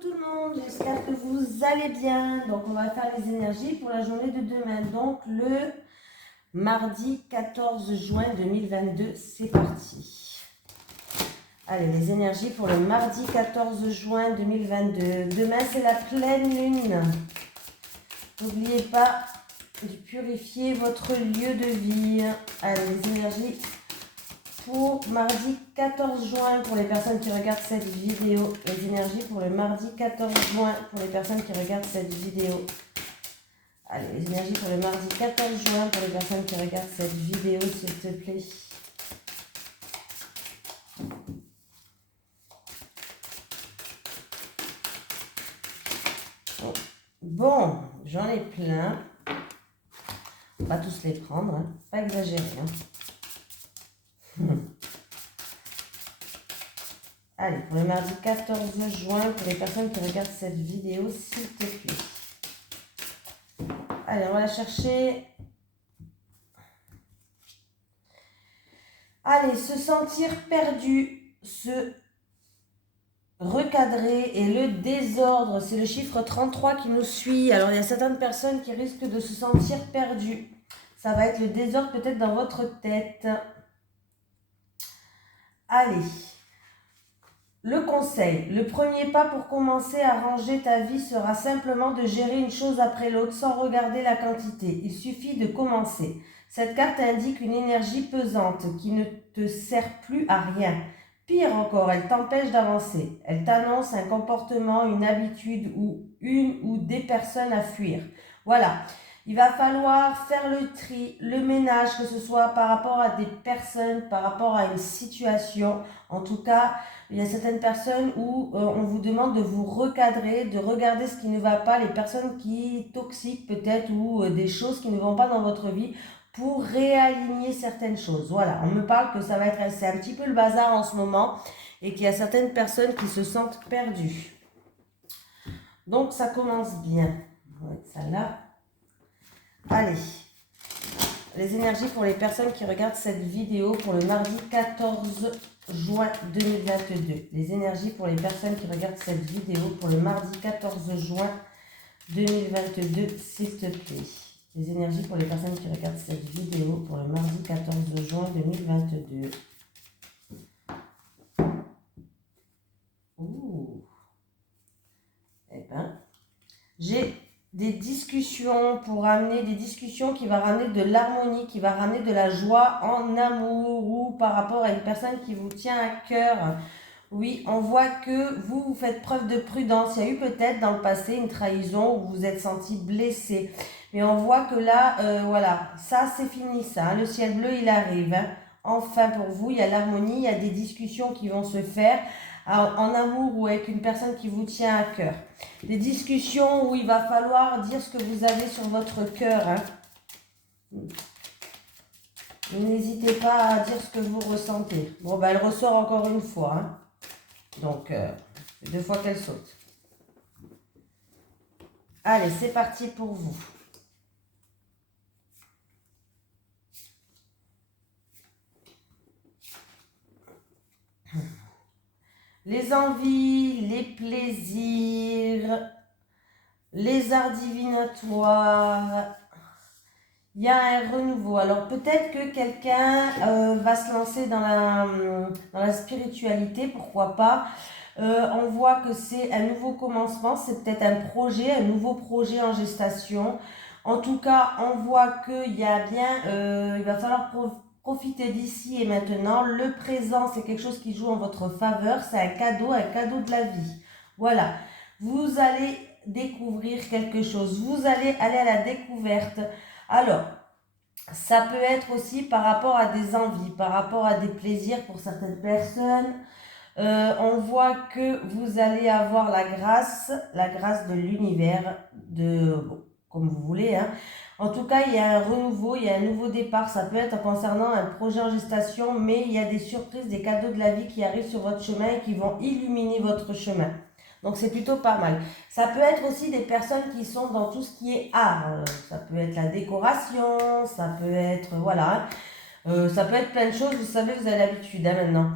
tout le monde, j'espère que vous allez bien. Donc on va faire les énergies pour la journée de demain. Donc le mardi 14 juin 2022, c'est parti. Allez, les énergies pour le mardi 14 juin 2022. Demain c'est la pleine lune. N'oubliez pas de purifier votre lieu de vie. Allez, les énergies pour mardi 14 juin pour les personnes qui regardent cette vidéo. Les énergies pour le mardi 14 juin pour les personnes qui regardent cette vidéo. Allez, les énergies pour le mardi 14 juin pour les personnes qui regardent cette vidéo, s'il te plaît. Bon, j'en ai plein. On va tous les prendre, hein. Pas exagérer, hein. Allez, pour le mardi 14 juin, pour les personnes qui regardent cette vidéo, s'il te plaît. Allez, on va la chercher. Allez, se sentir perdu, se recadrer et le désordre, c'est le chiffre 33 qui nous suit. Alors, il y a certaines personnes qui risquent de se sentir perdues. Ça va être le désordre peut-être dans votre tête. Allez. Le conseil, le premier pas pour commencer à ranger ta vie sera simplement de gérer une chose après l'autre sans regarder la quantité. Il suffit de commencer. Cette carte indique une énergie pesante qui ne te sert plus à rien. Pire encore, elle t'empêche d'avancer. Elle t'annonce un comportement, une habitude ou une ou des personnes à fuir. Voilà. Il va falloir faire le tri, le ménage, que ce soit par rapport à des personnes, par rapport à une situation. En tout cas, il y a certaines personnes où on vous demande de vous recadrer, de regarder ce qui ne va pas, les personnes qui toxiques peut-être ou des choses qui ne vont pas dans votre vie pour réaligner certaines choses. Voilà, on me parle que ça va être, c'est un petit peu le bazar en ce moment et qu'il y a certaines personnes qui se sentent perdues. Donc ça commence bien. On va mettre ça là. Allez, les énergies pour les personnes qui regardent cette vidéo pour le mardi 14 juin 2022. Les énergies pour les personnes qui regardent cette vidéo pour le mardi 14 juin 2022, s'il te plaît. Les énergies pour les personnes qui regardent cette vidéo pour le mardi 14 juin 2022. Ouh. Eh ben, j'ai des discussions pour amener des discussions qui va ramener de l'harmonie, qui va ramener de la joie en amour ou par rapport à une personne qui vous tient à cœur. Oui, on voit que vous faites preuve de prudence. Il y a eu peut-être dans le passé une trahison où vous vous êtes senti blessé. Mais on voit que là, voilà, ça c'est fini ça. Hein. Le ciel bleu, il arrive. Hein. Enfin pour vous, il y a l'harmonie, il y a des discussions qui vont se faire en amour ou avec une personne qui vous tient à cœur. Des discussions où il va falloir dire ce que vous avez sur votre cœur. Hein. N'hésitez pas à dire ce que vous ressentez. Bon, ben elle ressort encore une fois. Hein. Donc, c'est 2 fois qu'elle saute. Allez, c'est parti pour vous. Les envies, les plaisirs, les arts divinatoires. Il y a un renouveau. Alors peut-être que quelqu'un va se lancer dans la spiritualité, pourquoi pas. On voit que c'est un nouveau commencement, c'est peut-être un nouveau projet en gestation. En tout cas, on voit qu'il y a bien, il va falloir profiter d'ici et maintenant. Le présent, c'est quelque chose qui joue en votre faveur, c'est un cadeau de la vie. Voilà, vous allez découvrir quelque chose, vous allez aller à la découverte. Alors, ça peut être aussi par rapport à des envies, par rapport à des plaisirs pour certaines personnes. On voit que vous allez avoir la grâce de l'univers, bon, comme vous voulez. Hein. En tout cas, il y a un renouveau, il y a un nouveau départ. Ça peut être concernant un projet en gestation, mais il y a des surprises, des cadeaux de la vie qui arrivent sur votre chemin et qui vont illuminer votre chemin. Donc c'est plutôt pas mal. Ça peut être aussi des personnes qui sont dans tout ce qui est art. Ça peut être la décoration, ça peut être, voilà. Ça peut être plein de choses, vous savez, vous avez l'habitude hein, maintenant.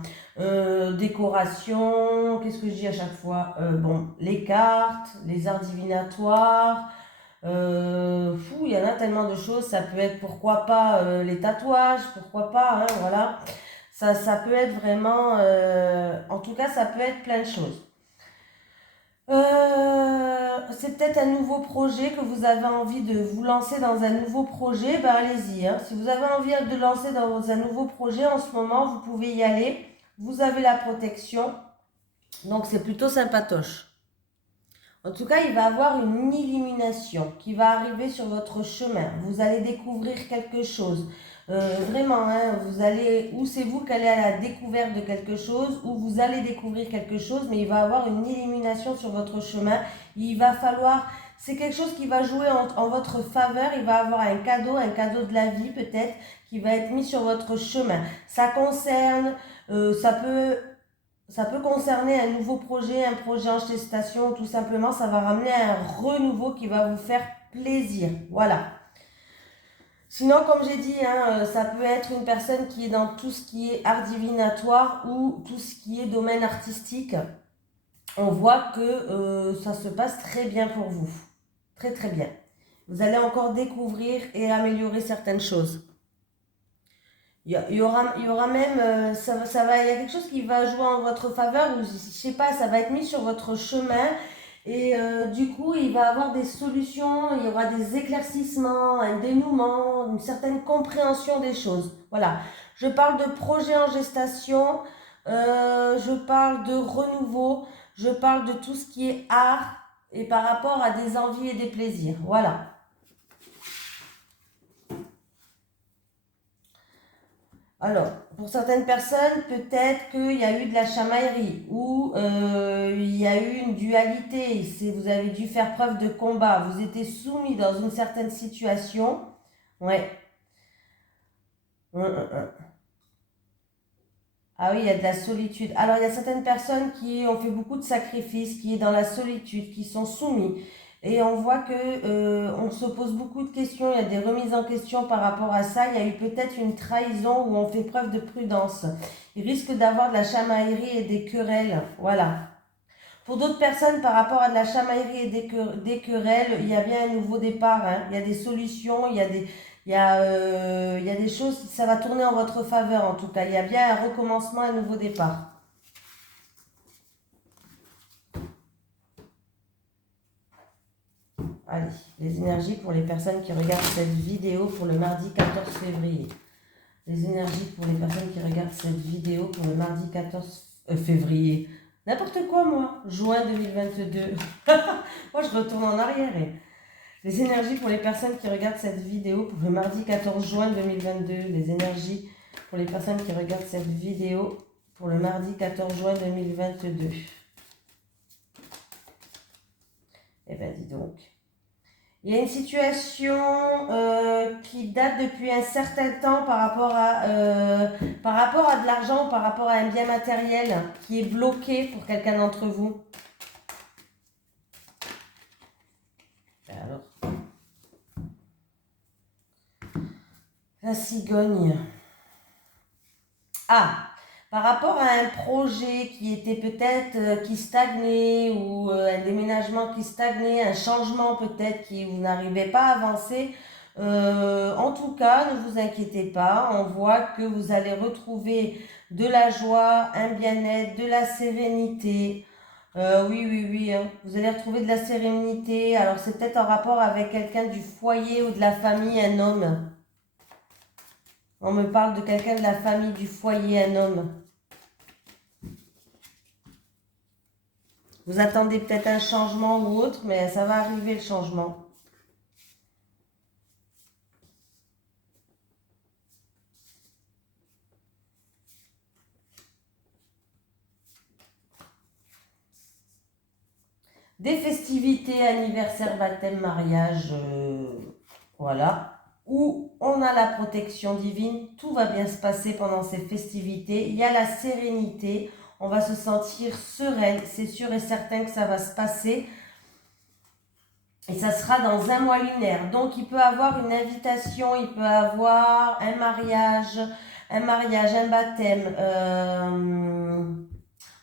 décoration, qu'est-ce que je dis à chaque fois? Bon, les cartes, les arts divinatoires, il y en a tellement de choses. Ça peut être, pourquoi pas, les tatouages, pourquoi pas, hein, voilà. Ça peut être vraiment, en tout cas, ça peut être plein de choses. C'est peut-être un nouveau projet que vous avez envie de vous lancer dans un nouveau projet, ben allez-y, hein. Si vous avez envie de lancer dans un nouveau projet en ce moment, vous pouvez y aller. Vous avez la protection, donc c'est plutôt sympatoche. En tout cas, il va y avoir une illumination qui va arriver sur votre chemin. Vous allez découvrir quelque chose. Vraiment, hein, vous allez, ou c'est vous qui allez à la découverte de quelque chose, ou vous allez découvrir quelque chose, mais il va y avoir une illumination sur votre chemin. Il va falloir, c'est quelque chose qui va jouer en votre faveur. Il va y avoir un cadeau de la vie peut-être, qui va être mis sur votre chemin. Ça concerne, ça peut concerner un nouveau projet, un projet en gestation, tout simplement, ça va ramener un renouveau qui va vous faire plaisir. Voilà. Sinon, comme j'ai dit, hein, ça peut être une personne qui est dans tout ce qui est art divinatoire ou tout ce qui est domaine artistique. On voit que ça se passe très bien pour vous. Très très bien. Vous allez encore découvrir et améliorer certaines choses. Il y aura même, il y a quelque chose qui va jouer en votre faveur, ou je sais pas, ça va être mis sur votre chemin, et du coup, il va y avoir des solutions, il y aura des éclaircissements, un dénouement, une certaine compréhension des choses. Voilà. Je parle de projet en gestation, je parle de renouveau, je parle de tout ce qui est art, et par rapport à des envies et des plaisirs. Voilà. Alors, pour certaines personnes, peut-être qu'il y a eu de la chamaillerie ou il y a eu une dualité. Vous avez dû faire preuve de combat. Vous étiez soumis dans une certaine situation. Ouais. Ah oui, il y a de la solitude. Alors, il y a certaines personnes qui ont fait beaucoup de sacrifices, qui sont dans la solitude, qui sont soumis. Et on voit que on se pose beaucoup de questions, il y a des remises en question par rapport à ça. Il y a eu peut-être une trahison où on fait preuve de prudence. Il risque d'avoir de la chamaillerie et des querelles. Voilà. Pour d'autres personnes, par rapport à de la chamaillerie et des querelles, il y a bien un nouveau départ, hein. Il y a des solutions, il y a des choses, ça va tourner en votre faveur en tout cas. Il y a bien un recommencement, un nouveau départ. Allez, les énergies pour les personnes qui regardent cette vidéo pour le mardi 14 février. Les énergies pour les personnes qui regardent cette vidéo pour le mardi 14 février. N'importe quoi, moi. Juin 2022. Moi, je retourne en arrière. Les énergies pour les personnes qui regardent cette vidéo pour le mardi 14 juin 2022. Les énergies pour les personnes qui regardent cette vidéo pour le mardi 14 juin 2022. Eh bien, dis donc. Il y a une situation qui date depuis un certain temps par rapport à de l'argent, par rapport à un bien matériel qui est bloqué pour quelqu'un d'entre vous. Alors, la cigogne. Ah, par rapport à un projet qui était peut-être qui stagnait ou un déménagement qui stagnait, un changement peut-être qui vous n'arrivez pas à avancer, en tout cas, ne vous inquiétez pas, on voit que vous allez retrouver de la joie, un bien-être, de la sérénité. Oui, hein. Vous allez retrouver de la sérénité. Alors c'est peut-être en rapport avec quelqu'un du foyer ou de la famille, un homme. On me parle de quelqu'un de la famille, du foyer, un homme. Vous attendez peut-être un changement ou autre, mais ça va arriver le changement. Des festivités, anniversaire, baptême, mariage, voilà. Où on a la protection divine, tout va bien se passer pendant ces festivités. Il y a la sérénité, on va se sentir sereine, c'est sûr et certain que ça va se passer. Et ça sera dans un mois lunaire. Donc, il peut avoir une invitation, il peut avoir un mariage, un mariage, un baptême.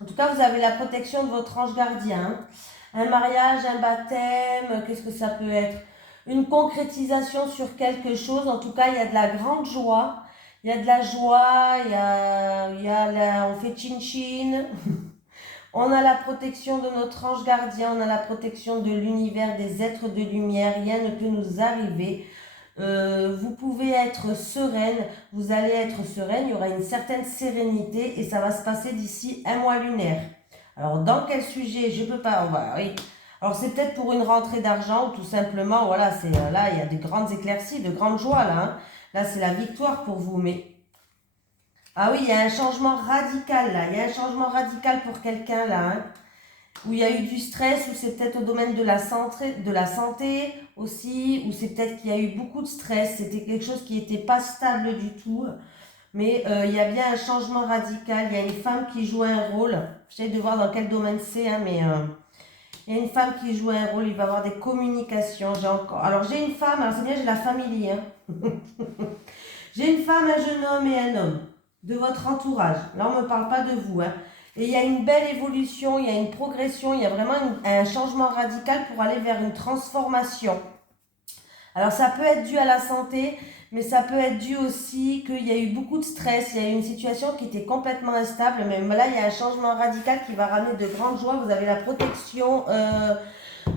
En tout cas, vous avez la protection de votre ange gardien. Hein. Un mariage, un baptême, qu'est-ce que ça peut être? Une concrétisation sur quelque chose. En tout cas, il y a de la grande joie. Il y a de la joie, on fait chin-chin. On a la protection de notre ange gardien, on a la protection de l'univers, des êtres de lumière. Rien ne peut nous arriver. Vous pouvez être sereine, vous allez être sereine, il y aura une certaine sérénité et ça va se passer d'ici un mois lunaire. Alors, dans quel sujet? Je peux pas, oui. Alors, c'est peut-être pour une rentrée d'argent ou tout simplement, voilà, c'est là, il y a de grandes éclaircies, de grandes joies là. Hein. Là, c'est la victoire pour vous, mais... Ah oui, il y a un changement radical là, il y a un changement radical pour quelqu'un là, hein, où il y a eu du stress, ou c'est peut-être au domaine de la santé aussi, ou c'est peut-être qu'il y a eu beaucoup de stress, c'était quelque chose qui n'était pas stable du tout, mais il y a bien un changement radical, il y a une femme qui joue un rôle, j'essaie de voir dans quel domaine c'est, hein, mais il y a une femme qui joue un rôle, il va y avoir des communications, alors j'ai une femme, alors c'est bien, j'ai la famille, hein. J'ai une femme, un jeune homme et un homme de votre entourage. Là, on ne me parle pas de vous. Hein. Et il y a une belle évolution, il y a une progression, il y a vraiment un changement radical pour aller vers une transformation. Alors, ça peut être dû à la santé, mais ça peut être dû aussi qu'il y a eu beaucoup de stress, il y a eu une situation qui était complètement instable, mais là, il y a un changement radical qui va ramener de grandes joies. Vous avez la protection...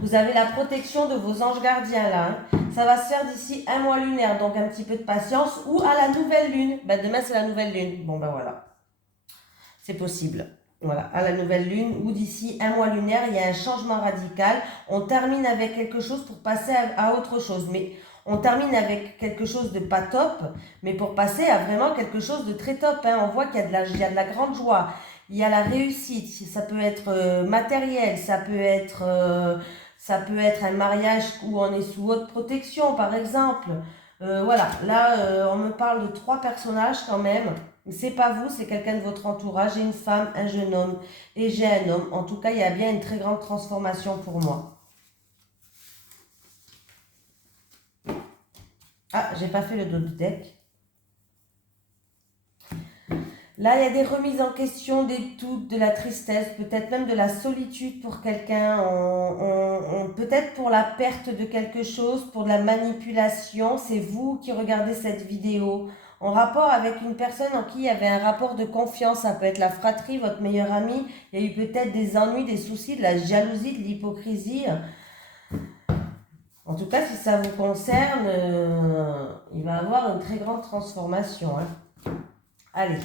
Vous avez la protection de vos anges gardiens là. Hein. Ça va se faire d'ici un mois lunaire, donc un petit peu de patience. Ou à la nouvelle lune. Ben, demain, c'est la nouvelle lune. Bon, ben voilà. C'est possible. Voilà, à la nouvelle lune ou d'ici un mois lunaire, il y a un changement radical. On termine avec quelque chose pour passer à autre chose. Mais on termine avec quelque chose de pas top, mais pour passer à vraiment quelque chose de très top. Hein. On voit qu'il y a de la grande joie. Il y a la réussite. Ça peut être matériel, ça peut être un mariage où on est sous haute protection, par exemple. Voilà, là, on me parle de 3 personnages quand même. C'est pas vous, c'est quelqu'un de votre entourage. J'ai une femme, un jeune homme et j'ai un homme. En tout cas, il y a bien une très grande transformation pour moi. Ah, j'ai pas fait le dos du deck. Là, il y a des remises en question, des doutes, de la tristesse, peut-être même de la solitude pour quelqu'un, peut-être pour la perte de quelque chose, pour de la manipulation. C'est vous qui regardez cette vidéo en rapport avec une personne en qui il y avait un rapport de confiance. Ça peut être la fratrie, votre meilleur ami. Il y a eu peut-être des ennuis, des soucis, de la jalousie, de l'hypocrisie. En tout cas, si ça vous concerne, il va y avoir une très grande transformation. Hein. Allez.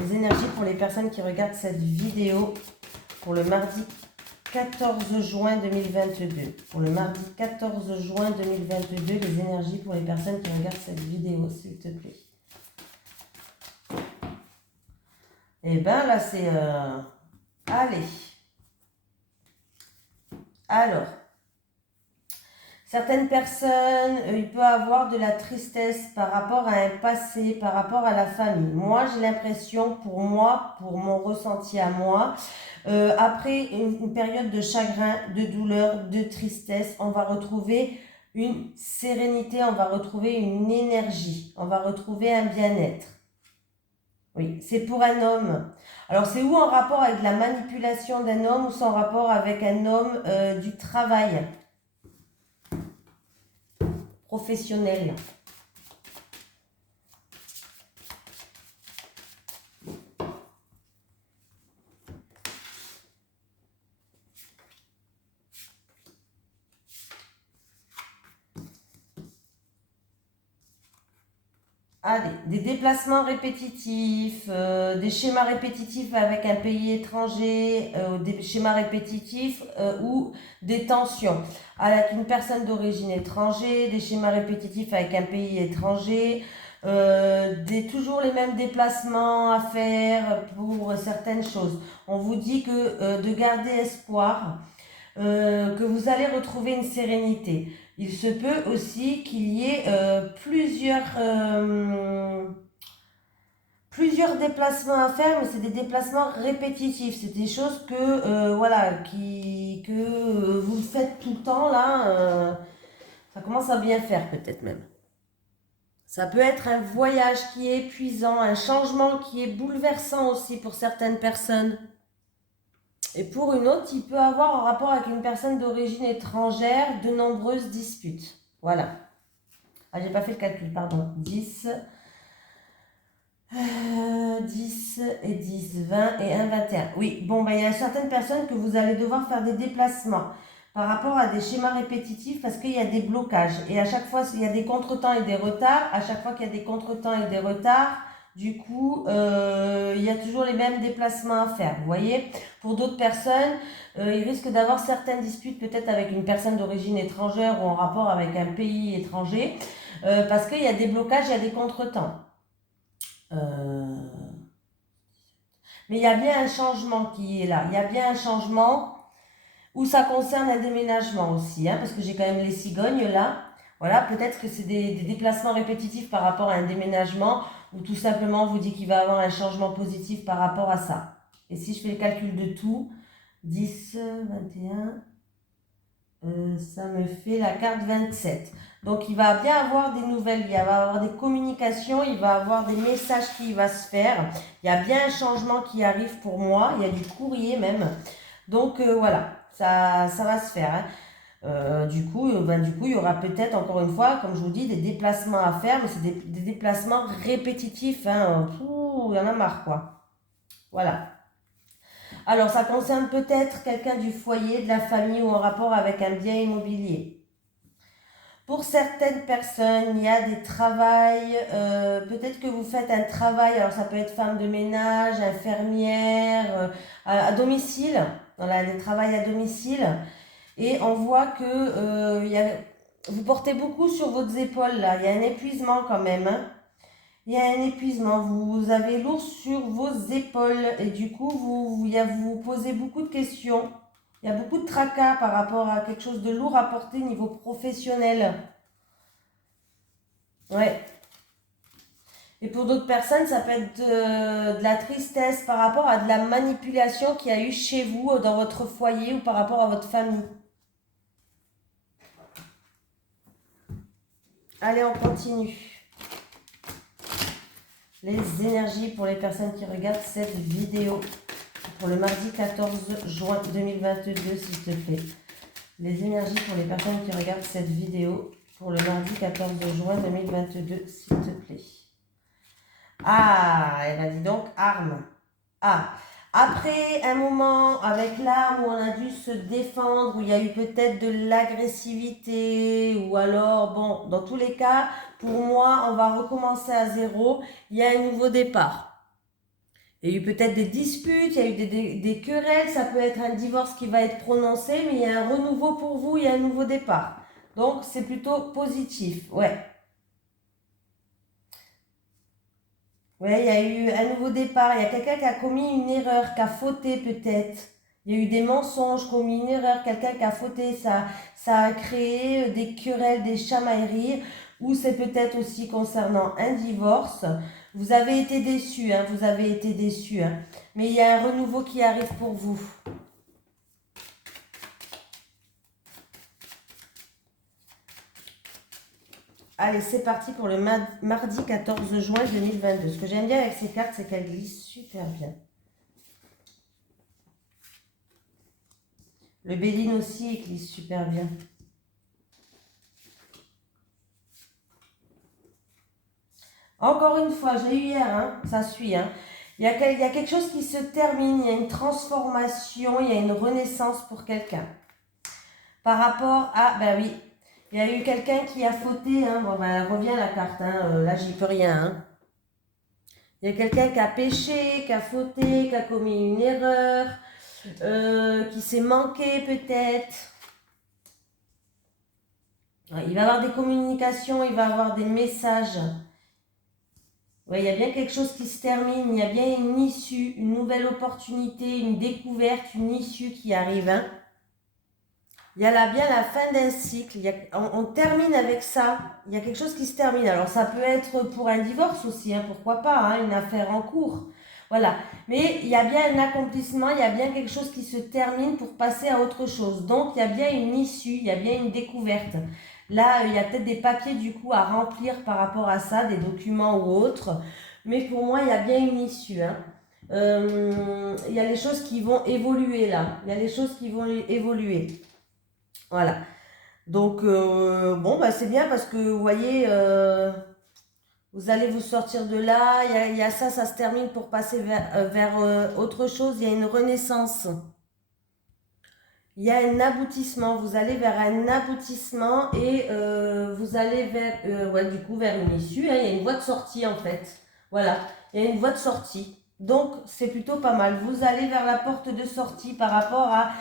Les énergies pour les personnes qui regardent cette vidéo pour le mardi 14 juin 2022. Pour le mardi 14 juin 2022, les énergies pour les personnes qui regardent cette vidéo, s'il te plaît. Et bien là, c'est... Allez. Alors. Certaines personnes, il peut avoir de la tristesse par rapport à un passé, par rapport à la famille. Moi, j'ai l'impression, pour moi, pour mon ressenti à moi, après une période de chagrin, de douleur, de tristesse, on va retrouver une sérénité, on va retrouver une énergie, on va retrouver un bien-être. Oui, c'est pour un homme. Alors, c'est ou en rapport avec la manipulation d'un homme ou c'est en rapport avec un homme du travail. Professionnel. Allez, des déplacements répétitifs, des schémas répétitifs avec un pays étranger, des schémas répétitifs ou des tensions avec une personne d'origine étrangère, des schémas répétitifs avec un pays étranger, toujours les mêmes déplacements à faire pour certaines choses. On vous dit que de garder espoir, que vous allez retrouver une sérénité. Il se peut aussi qu'il y ait plusieurs déplacements à faire, mais c'est des déplacements répétitifs. C'est des choses que, voilà, que vous faites tout le temps, là. Ça commence à bien faire, peut-être même. Ça peut être un voyage qui est épuisant, un changement qui est bouleversant aussi pour certaines personnes. Et pour une autre, il peut avoir en rapport avec une personne d'origine étrangère de nombreuses disputes. Voilà. Ah, j'ai pas fait le calcul, pardon. 10 et 10, 20 et 1, 21. Oui, bon, il y a certaines personnes que vous allez devoir faire des déplacements par rapport à des schémas répétitifs parce qu'il y a des blocages. Et à chaque fois, il y a des contretemps et des retards. À chaque fois qu'il y a des contretemps et des retards, du coup, il y a toujours les mêmes déplacements à faire. Vous voyez, pour d'autres personnes, ils risquent d'avoir certaines disputes peut-être avec une personne d'origine étrangère ou en rapport avec un pays étranger parce qu'il y a des blocages, il y a des contretemps. Mais il y a bien un changement qui est là. Il y a bien un changement où ça concerne un déménagement aussi, hein, parce que j'ai quand même les cigognes là. Voilà, peut-être que c'est des déplacements répétitifs par rapport à un déménagement, ou tout simplement on vous dit qu'il va y avoir un changement positif par rapport à ça. Et si je fais le calcul de tout, 10, 21, ça me fait la carte 27. Donc il va bien avoir des nouvelles, il va avoir des communications, il va avoir des messages qui vont se faire. Il y a bien un changement qui arrive pour moi, il y a du courrier même. Donc voilà, ça va se faire. Hein. Du coup, il y aura peut-être encore une fois, comme je vous dis, des déplacements à faire, mais c'est des déplacements répétitifs. Hein. Il y en a marre quoi. Voilà. Alors, ça concerne peut-être quelqu'un du foyer, de la famille ou en rapport avec un bien immobilier. Pour certaines personnes, il y a des travails, peut-être que vous faites un travail, alors ça peut être femme de ménage, infirmière, à domicile, voilà, des travails à domicile. Et on voit que vous portez beaucoup sur vos épaules là, il y a un épuisement quand même. Hein. Il y a un épuisement, vous avez lourd sur vos épaules et du coup vous vous posez beaucoup de questions. Il y a beaucoup de tracas par rapport à quelque chose de lourd à porter au niveau professionnel. Ouais. Et pour d'autres personnes, ça peut être de la tristesse par rapport à de la manipulation qu'il y a eu chez vous, dans votre foyer ou par rapport à votre famille. Allez, on continue. Les énergies pour les personnes qui regardent cette vidéo pour le mardi 14 juin 2022, s'il te plaît. Les énergies pour les personnes qui regardent cette vidéo pour le mardi 14 juin 2022, s'il te plaît. Ah, elle a dit donc arme. Ah, après un moment avec l'arme où on a dû se défendre, où il y a eu peut-être de l'agressivité, ou alors, bon, dans tous les cas, pour moi, on va recommencer à zéro. Il y a un nouveau départ. Il y a eu peut-être des disputes, il y a eu des querelles, ça peut être un divorce qui va être prononcé, mais il y a un renouveau pour vous, il y a un nouveau départ. Donc, c'est plutôt positif, ouais. Ouais, il y a eu un nouveau départ, il y a quelqu'un qui a commis une erreur, qui a fauté peut-être. Il y a eu des mensonges, commis une erreur, quelqu'un qui a fauté, ça a créé des querelles, des chamailleries, ou c'est peut-être aussi concernant un divorce. Vous avez été déçus, hein, vous avez été déçus, hein. Mais il y a un renouveau qui arrive pour vous. Allez, c'est parti pour le mardi 14 juin 2022. Ce que j'aime bien avec ces cartes, c'est qu'elles glissent super bien. Le Béline aussi, il glisse super bien. Encore une fois, j'ai eu hier, hein, ça suit. Hein. Il y a quelque chose qui se termine, il y a une transformation, il y a une renaissance pour quelqu'un. Par rapport à, ben oui, il y a eu quelqu'un qui a fauté, hein, bon, ben, elle revient la carte, hein, là j'y peux rien. Hein. Il y a quelqu'un qui a péché, qui a fauté, qui a commis une erreur, qui s'est manqué peut-être. Il va y avoir des communications, il va y avoir des messages. Ouais, il y a bien quelque chose qui se termine, il y a bien une issue, une nouvelle opportunité, une découverte, une issue qui arrive. Hein. Il y a là bien la fin d'un cycle, on termine avec ça, il y a quelque chose qui se termine. Alors ça peut être pour un divorce aussi, hein, pourquoi pas, hein, une affaire en cours. Voilà, mais il y a bien un accomplissement, il y a bien quelque chose qui se termine pour passer à autre chose. Donc il y a bien une issue, il y a bien une découverte. Là, il y a peut-être des papiers du coup à remplir par rapport à ça, des documents ou autres. Mais pour moi, il y a bien une issue. Hein. Il y a les choses qui vont évoluer là. Il y a les choses qui vont évoluer. Voilà. Donc, bon, bah, c'est bien parce que vous voyez, vous allez vous sortir de là. Il y a ça, ça se termine pour passer vers autre chose. Il y a une renaissance. Il y a un aboutissement. Vous allez vers un aboutissement et vous allez vers, ouais, du coup, vers une issue. Hein. Il y a une voie de sortie en fait. Voilà, il y a une voie de sortie. Donc, c'est plutôt pas mal. Vous allez vers la porte de sortie par rapport à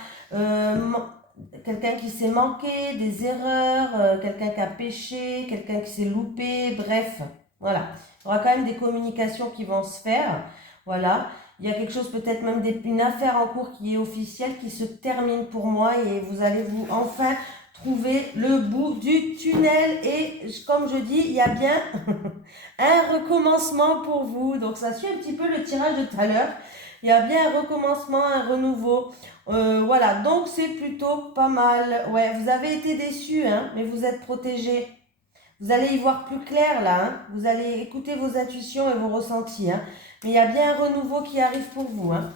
quelqu'un qui s'est manqué, des erreurs, quelqu'un qui a péché, quelqu'un qui s'est loupé, bref. Voilà, il y aura quand même des communications qui vont se faire. Voilà. Il y a quelque chose, peut-être même une affaire en cours qui est officielle, qui se termine pour moi et vous allez vous enfin trouver le bout du tunnel. Et comme je dis, il y a bien un recommencement pour vous. Donc ça suit un petit peu le tirage de tout à l'heure. Il y a bien un recommencement, un renouveau. Voilà, donc c'est plutôt pas mal. Ouais, vous avez été déçus, hein, mais vous êtes protégés. Vous allez y voir plus clair là. Hein. Vous allez écouter vos intuitions et vos ressentis. Hein. Mais il y a bien un renouveau qui arrive pour vous. Hein.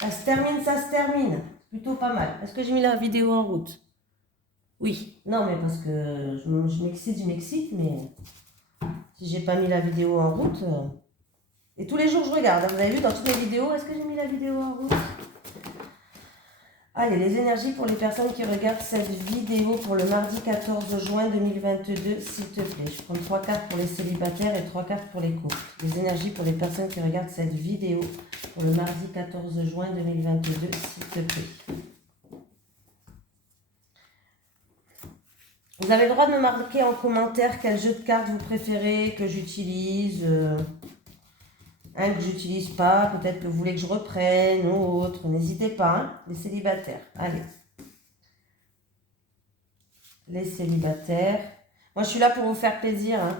Ça se termine, ça se termine. Plutôt pas mal. Est-ce que j'ai mis la vidéo en route? Oui. Non, mais parce que je m'excite, mais si j'ai pas mis la vidéo en route... Et tous les jours, je regarde. Vous avez vu dans toutes les vidéos, est-ce que j'ai mis la vidéo en route? Allez, les énergies pour les personnes qui regardent cette vidéo pour le mardi 14 juin 2022, s'il te plaît. Je prends 3 cartes pour les célibataires et 3 cartes pour les couples. Les énergies pour les personnes qui regardent cette vidéo pour le mardi 14 juin 2022, s'il te plaît. Vous avez le droit de me marquer en commentaire quel jeu de cartes vous préférez, que j'utilise, que j'utilise pas, peut-être que vous voulez que je reprenne ou autre. N'hésitez pas, hein, les célibataires. Allez. Les célibataires. Moi, je suis là pour vous faire plaisir. Hein.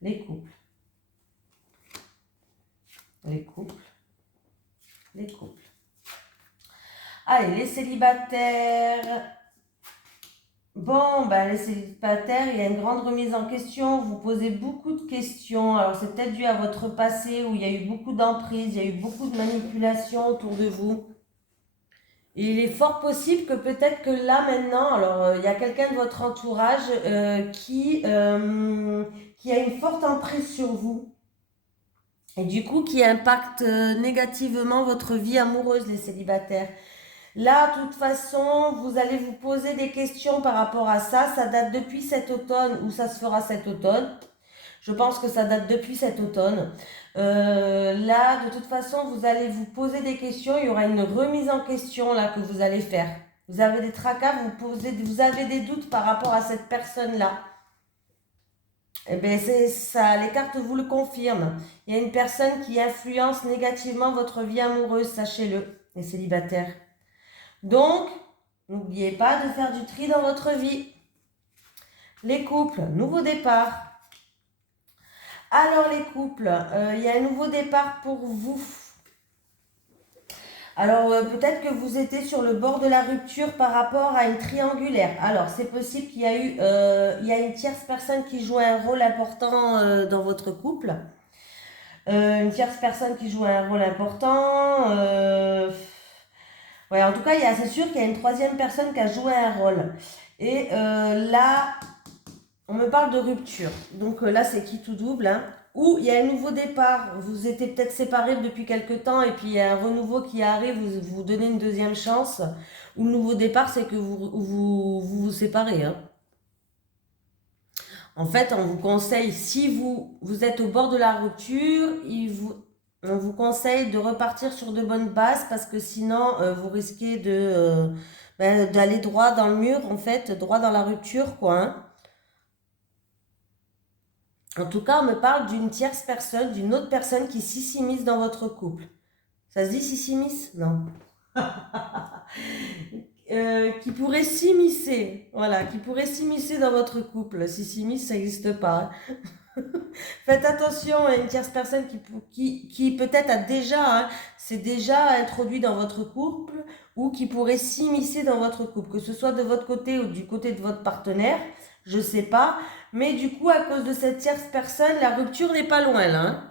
Les couples. Les couples. Les couples. Allez, les célibataires. Bon, ben, les célibataires, il y a une grande remise en question. Vous posez beaucoup de questions. Alors, c'est peut-être dû à votre passé où il y a eu beaucoup d'emprise, il y a eu beaucoup de manipulation autour de vous. Et il est fort possible que peut-être que là, maintenant, alors, il y a quelqu'un de votre entourage qui a une forte emprise sur vous. Et du coup, qui impacte négativement votre vie amoureuse, les célibataires. Là, de toute façon, vous allez vous poser des questions par rapport à ça. Ça date depuis cet automne ou ça se fera cet automne. Je pense que ça date depuis cet automne. Là, de toute façon, vous allez vous poser des questions. Il y aura une remise en question là que vous allez faire. Vous avez des tracas, vous avez des doutes par rapport à cette personne-là. Eh bien, c'est ça, les cartes vous le confirment. Il y a une personne qui influence négativement votre vie amoureuse, sachez-le, les célibataires. Donc, n'oubliez pas de faire du tri dans votre vie. Les couples, nouveau départ. Alors les couples, il y a un nouveau départ pour vous. Alors peut-être que vous étiez sur le bord de la rupture par rapport à une triangulaire. Alors c'est possible qu'il y a eu, il y a une tierce personne qui joue un rôle important dans votre couple. Une tierce personne qui joue un rôle important. Ouais, en tout cas, c'est sûr qu'il y a une troisième personne qui a joué un rôle. Et là, on me parle de rupture. Donc là, c'est qui tout double. Hein. Ou il y a un nouveau départ. Vous étiez peut-être séparés depuis quelque temps et puis il y a un renouveau qui arrive, vous donnez une deuxième chance. Ou le nouveau départ, c'est que vous séparez. Hein. En fait, on vous conseille, si vous êtes au bord de la rupture, on vous conseille de repartir sur de bonnes bases parce que sinon, vous risquez d'aller droit dans le mur, en fait, droit dans la rupture, quoi. Hein. En tout cas, on me parle d'une tierce personne, d'une autre personne qui s'immisce dans votre couple. Ça se dit s'immisce? Non. Qui pourrait s'immiscer. Voilà, qui pourrait s'immiscer dans votre couple. Si s'immisce, ça n'existe pas. Faites attention à une tierce personne qui peut-être s'est déjà introduit dans votre couple ou qui pourrait s'immiscer dans votre couple, que ce soit de votre côté ou du côté de votre partenaire, je sais pas, mais du coup, à cause de cette tierce personne, la rupture n'est pas loin là, hein.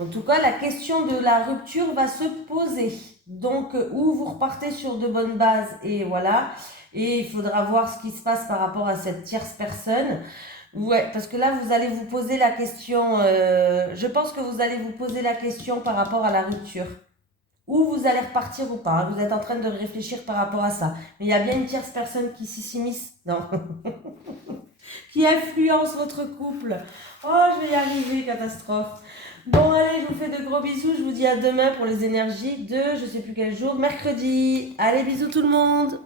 En tout cas, la question de la rupture va se poser. Donc, ou vous repartez sur de bonnes bases et voilà, et il faudra voir ce qui se passe par rapport à cette tierce personne. Ouais, parce que là, vous allez vous poser la question, je pense que vous allez vous poser la question par rapport à la rupture. Ou vous allez repartir ou pas, hein. Vous êtes en train de réfléchir par rapport à ça. Mais il y a bien une tierce personne qui s'immisce, non, qui influence votre couple. Oh, je vais y arriver, catastrophe. Bon, allez, je vous fais de gros bisous. Je vous dis à demain pour les énergies de, je sais plus quel jour, mercredi. Allez, bisous tout le monde.